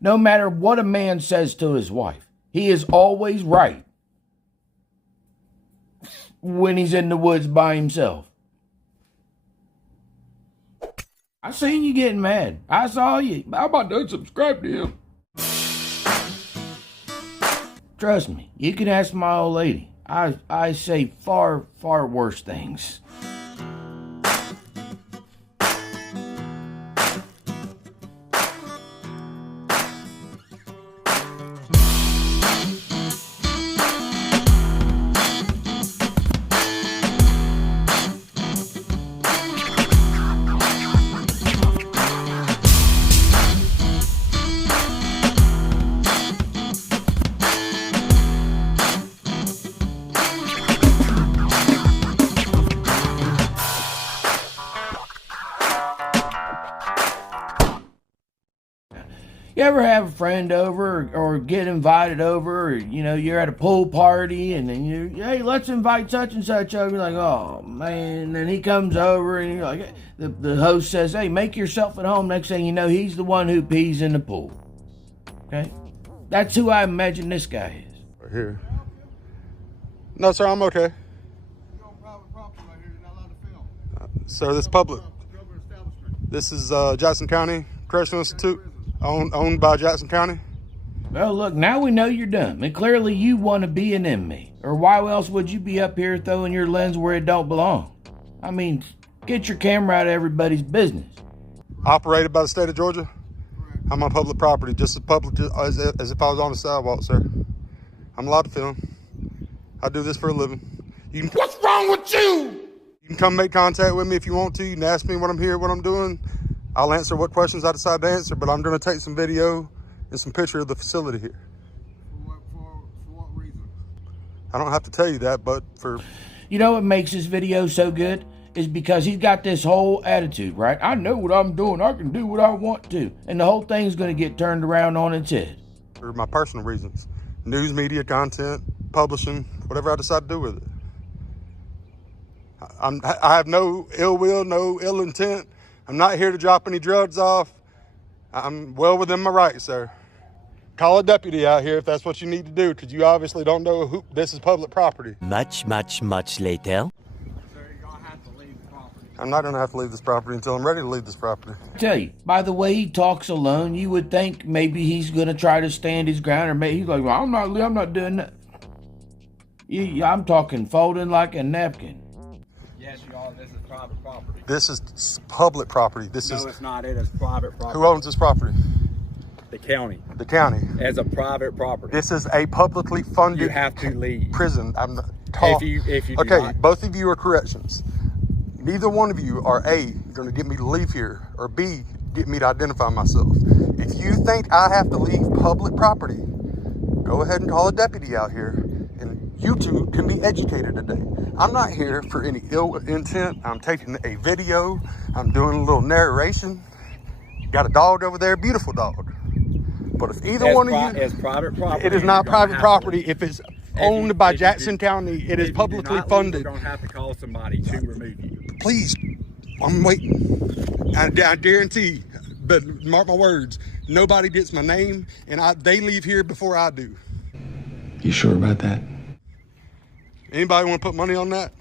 No matter what a man says to his wife, he is always right when he's in the woods by himself. I seen you getting mad. I saw you. How about to unsubscribe to him? Trust me, you can ask my old lady. I say far, far worse things. You ever have a friend over or get invited over, or, you're at a pool party and then hey, let's invite such and such over. You're like, oh man. And then he comes over and you're like, the host says, hey, make yourself at home. Next thing you know, he's the one who pees in the pool. Okay? That's who I imagine this guy is. Right here. No, sir, I'm okay. You're on private property right here. You're not allowed to film. Sir, this is public. Government establishment. This is Jackson County Correctional Institute, owned by Jackson County. Well, look, now we know you're dumb, and clearly you want to be an inmate. Or why else would you be up here throwing your lens where it don't belong? I mean, get your camera out of everybody's business. Operated by the state of Georgia. Correct. I'm on public property, just as public as if I was on the sidewalk, sir. I'm allowed to film. I do this for a living. What's wrong with you? You can come make contact with me if you want to. You can ask me what I'm here, what I'm doing. I'll answer what questions I decide to answer, but I'm going to take some video and some picture of the facility here. For what reason? I don't have to tell you that, but for... You know what makes this video so good? Is because he's got this whole attitude, right? I know what I'm doing. I can do what I want to. And the whole thing's going to get turned around on its head. For my personal reasons. News, media, content, publishing, whatever I decide to do with it. I have no ill will, no ill intent. I'm not here to drop any drugs off. I'm well within my rights, sir. Call a deputy out here if that's what you need to do, because you obviously don't know who. This is public property. Much later. Sir, you're going to have to leave the property. I'm not going to have to leave this property until I'm ready to leave this property. I tell you, by the way he talks alone, you would think maybe he's going to try to stand his ground, or maybe he's like, well, I'm not doing that. I'm talking folding like a napkin. Yes, you are. This is private property. This is public property. No, it's not. It is private property. Who owns this property? The county. The county. As a private property. This is a publicly funded You have to leave. prison. I'm not If you do okay, not- both of you are corrections. Neither one of you are A, going to get me to leave here, or B, get me to identify myself. If you think I have to leave public property, go ahead and call a deputy out here, and you two can be educated today. I'm not here for any ill intent. I'm taking a video. I'm doing a little narration. Got a dog over there, beautiful dog. But if either one of you... It's private property. It is not private property if it's owned by Jackson County. It is publicly funded. You don't have to call somebody to remove you. Please, I'm waiting. I guarantee, but mark my words, nobody gets my name, and they leave here before I do. You sure about that? Anybody want to put money on that?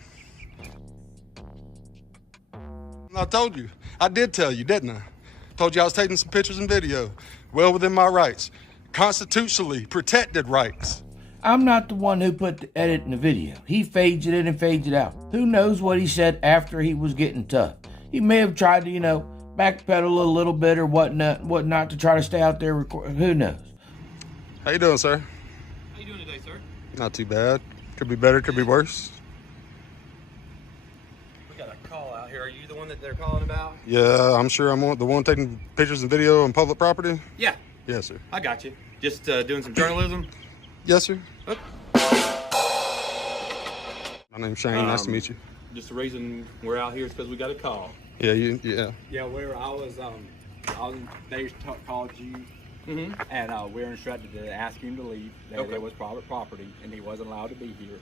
I told you. I did tell you, didn't I? Told you I was taking some pictures and video. Well within my rights. Constitutionally protected rights. I'm not the one who put the edit in the video. He fades it in and fades it out. Who knows what he said after he was getting tough? He may have tried to, backpedal a little bit or whatnot to try to stay out there recording. Who knows? How you doing, sir? How you doing today, sir? Not too bad. Could be better, could be worse. We got a call out here. Are you the one that they're calling about? Yeah, I'm sure I'm the one taking pictures and video on public property. Yeah, Yes, sir. I got you. Just doing some journalism. Yes, sir. Oh. My name's Shane. Nice to meet you. Just the reason we're out here is because we got a call. Yeah. Yeah, they called you, and we were instructed to ask him to leave. That Okay. it was private property, and he wasn't allowed to be here.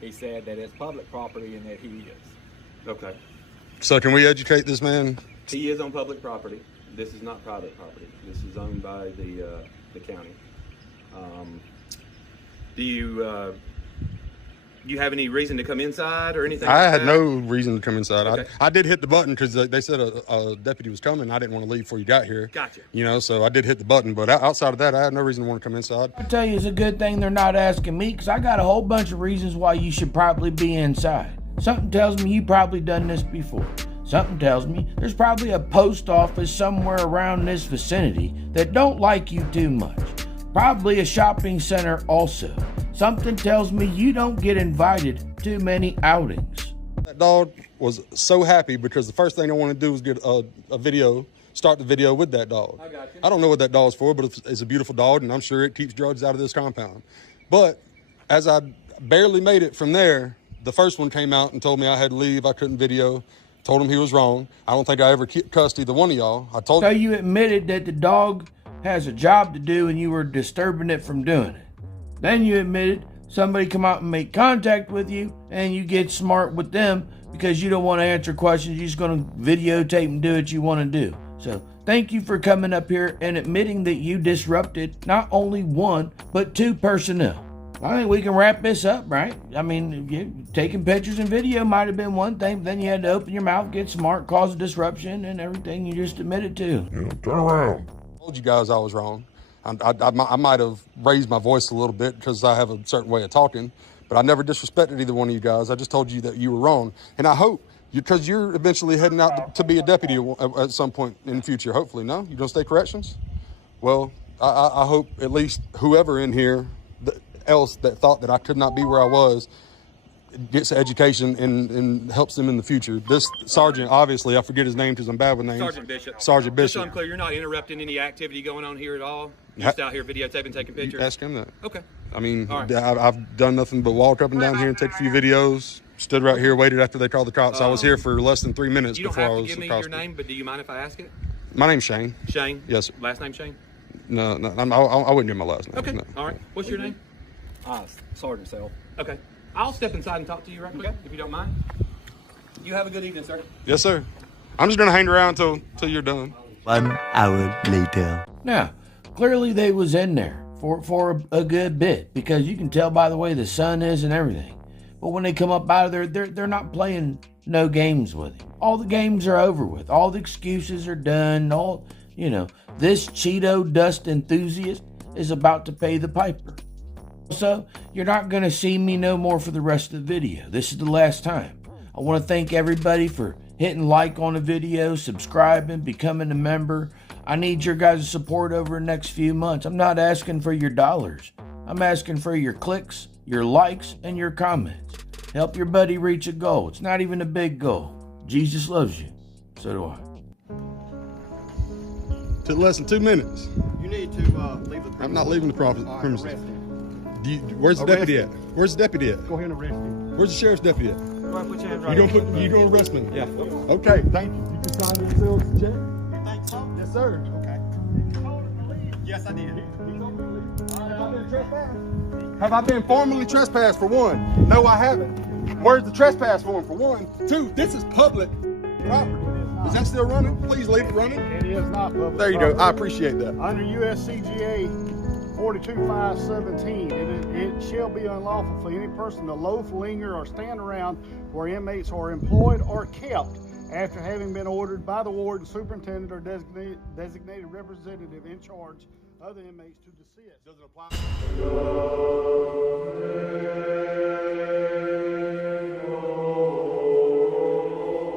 He said that it's public property and that he is. Okay. So can we educate this man? He is on public property. This is not private property. This is owned by the county. Do you have any reason to come inside or anything? I like had that? no reason to come inside. Okay. I did hit the button because they said a deputy was coming. I didn't want to leave before you got here. Gotcha. You know, so I did hit the button. But outside of that, I had no reason to want to come inside. I tell you, it's a good thing they're not asking me, because I got a whole bunch of reasons why you should probably be inside. Something tells me you probably done this before. Something tells me there's probably a post office somewhere around this vicinity that don't like you too much. Probably a shopping center also. Something tells me you don't get invited to many outings. That dog was so happy because the first thing I want to do is get a video, start the video with that dog. I got you. I don't know what that dog's for, but it's a beautiful dog, and I'm sure it keeps drugs out of this compound. But as I barely made it from there, the first one came out and told me I had to leave, I couldn't video. Told him he was wrong. I don't think I ever cussed either one of y'all. I told So you admitted that the dog has a job to do and you were disturbing it from doing it. Then you admitted somebody come out and make contact with you and you get smart with them because you don't want to answer questions. You're just going to videotape and do what you want to do. So thank you for coming up here and admitting that you disrupted not only one, but two personnel. I think we can wrap this up, right? I mean, taking pictures and video might have been one thing, but then you had to open your mouth, get smart, cause a disruption, and everything you just admitted to. turn around. I told you guys I was wrong. I might have raised my voice a little bit because I have a certain way of talking, but I never disrespected either one of you guys. I just told you that you were wrong. And I hope, because you're eventually heading out to be a deputy at some point in the future, hopefully, no? You gonna stay corrections? Well, I hope at least whoever in here else that thought that I could not be where I was gets education and helps them in the future. This sergeant, obviously, I forget his name because I'm bad with names. Sergeant Bishop. Sergeant Bishop. Just so I'm clear, you're not interrupting any activity going on here at all? You're just out here videotaping, taking pictures? Ask him that. Okay. I mean, All right. I've done nothing but walk up and down here and take a few videos. Stood right here, waited after they called the cops. I was here for less than 3 minutes You don't before I have to was give me accosted. your name, but do you mind if I ask it? My name's Shane. Shane? Yes, sir. Last name Shane? No, I wouldn't give my last name. Okay. No. All right. What's your name? Sergeant Sale. Okay. I'll step inside and talk to you right quick, if you don't mind. You have a good evening, sir. Yes, sir. I'm just gonna hang around till you're done. 1 hour later. Now, clearly they was in there for a good bit, because you can tell by the way the sun is and everything. But when they come up out of there, they're not playing no games with him. All the games are over with. All the excuses are done. This Cheeto dust enthusiast is about to pay the piper. So, you're not going to see me no more for the rest of the video. This is the last time. I want to thank everybody for hitting like on the video, subscribing, becoming a member. I need your guys' support over the next few months. I'm not asking for your dollars. I'm asking for your clicks, your likes, and your comments. Help your buddy reach a goal. It's not even a big goal. Jesus loves you. So do I. Took less than 2 minutes. You need to leave the premises. I'm not leaving the premises. Arrest him. Where's the Arrest deputy him. at? Where's the deputy at? Go ahead and arrest him. Where's the sheriff's deputy at? Go ahead, put your hands You gonna arrest me? Yeah. Okay, thank you. You can sign yourself a check. You think so? Yes, sir. Okay. Yes, I did. Have I been formally trespassed for one? No, I haven't. Where's the trespass form for one? Two, this is public property. Is that still running? Please leave it running. It is not public. There you go. I property. appreciate that. Under USCGA 42517, it shall be unlawful for any person to loaf, linger, or stand around where inmates are employed or kept after having been ordered by the warden, superintendent, or designated representative in charge of the inmates to desist. Does it apply?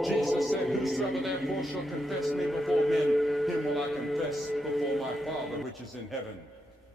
Jesus said, whosoever therefore shall confess me before men, him will I confess before my Father which is in heaven.